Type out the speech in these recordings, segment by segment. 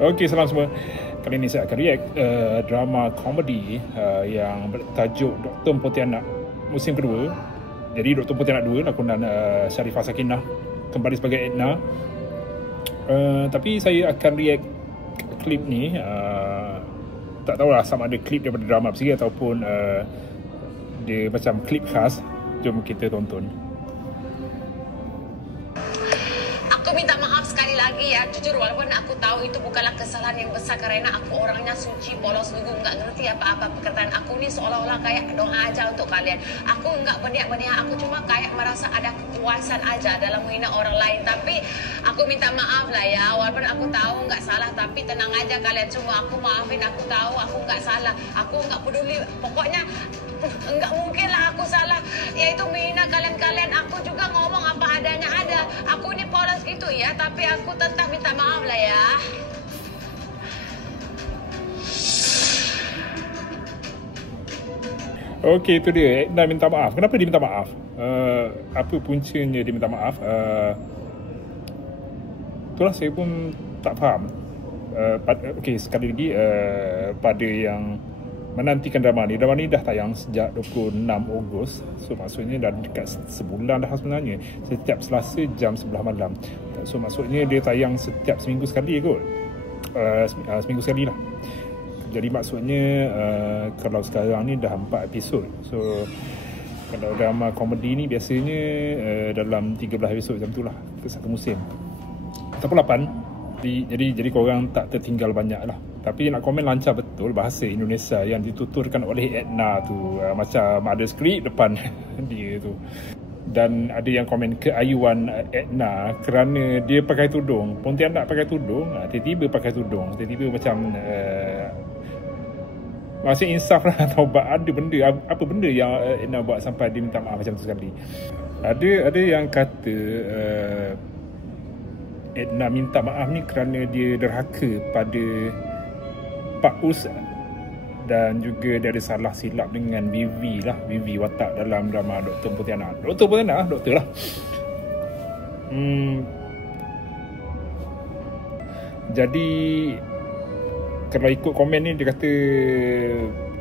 Okey, salam semua. Kali ini saya akan react drama komedi yang bertajuk Dr. Pontianak musim kedua. Jadi Dr. Pontianak 2 lakonan Sharifah Sakinah kembali sebagai Edna. Tapi saya akan react klip ni. Tak tahulah sama ada klip daripada drama sendiri ataupun dia macam klip khas. Jom kita tonton. Aku minta maaf sekali lagi ya, jujur walaupun aku tahu itu bukanlah kesalahan yang besar kerana aku orangnya suci, polos, lugu, nggak ngerti apa-apa perkataan aku ni seolah-olah kayak doa aja untuk kalian. Aku nggak berniat-berniat, aku cuma kayak merasa ada kepuasan aja dalam menghina orang lain. Tapi aku minta maaf lah ya, walaupun aku tahu nggak salah, tapi tenang aja kalian semua, aku maafin, aku tahu aku nggak salah, aku nggak peduli, pokoknya enggak mungkin lah aku salah yaitu menghina kalian-kalian. Aku juga ngomong apa adanya ada, aku ni polos gitu ya, tapi aku tetap minta maaf lah ya. Okey, itu dia. Edna minta maaf. Kenapa dia minta maaf? Apa puncanya dia minta maaf? Itulah saya pun tak faham. Okey, sekali lagi pada yang menantikan drama ni dah tayang sejak 26 Ogos. So maksudnya dah dekat sebulan dah sebenarnya. Setiap Selasa jam 11 malam. So maksudnya dia tayang setiap seminggu sekali kot. Seminggu sekali lah. Jadi maksudnya kalau sekarang ni dah 4 episod. So kalau drama komedi ni biasanya dalam 13 episod macam tu lah, satu musim ataupun 8. Jadi korang tak tertinggal banyak lah. Tapi nak komen lancar betul bahasa Indonesia yang dituturkan oleh Edna tu. Macam ada skrip depan dia tu. Dan ada yang komen keayuan Edna kerana dia pakai tudung. Pontianak pakai tudung, tiba-tiba pakai tudung. Tiba-tiba macam masih insaf lah. Taubat, ada benda, apa benda yang Edna buat sampai dia minta maaf macam tu sekali. Ada yang kata Edna minta maaf ni kerana dia derhaka pada Pak Us dan juga dia ada salah silap dengan Vivi lah, Vivi watak dalam drama Dr. Pontianak. Dr. Pontianak, doktor lah. Jadi kalau ikut komen ni dia kata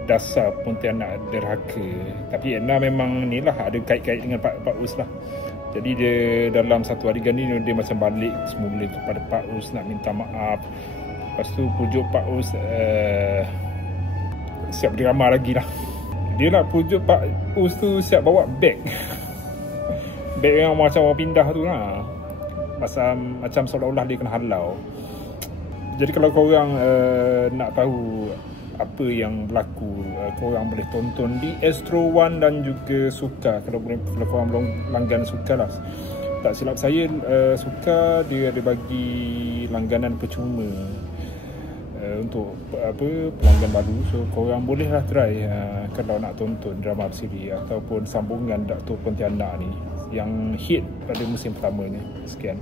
dasar Pontianak derhaka. Tapi Edna memang ni lah ada kait-kait dengan Pak Us lah. Jadi dia dalam satu adegan ni dia macam balik semula kepada Pak Us nak minta maaf. Lepas tu pujuk Pak Us siap drama lagi lah. Dia nak pujuk Pak Us tu siap bawa beg. Beg yang macam orang pindah tu lah. Macam seolah-olah dia kena halau. Jadi kalau korang nak tahu apa yang berlaku, korang boleh tonton di Astro One dan juga Suka. Kalau korang belum langgan Suka lah. Tak silap saya, Suka dia ada bagi langganan percuma untuk pelanggan baru. So korang bolehlah try kalau nak tonton drama bersiri ataupun sambungan Dr. Pontianak ni yang hit pada musim pertamanya. Sekian.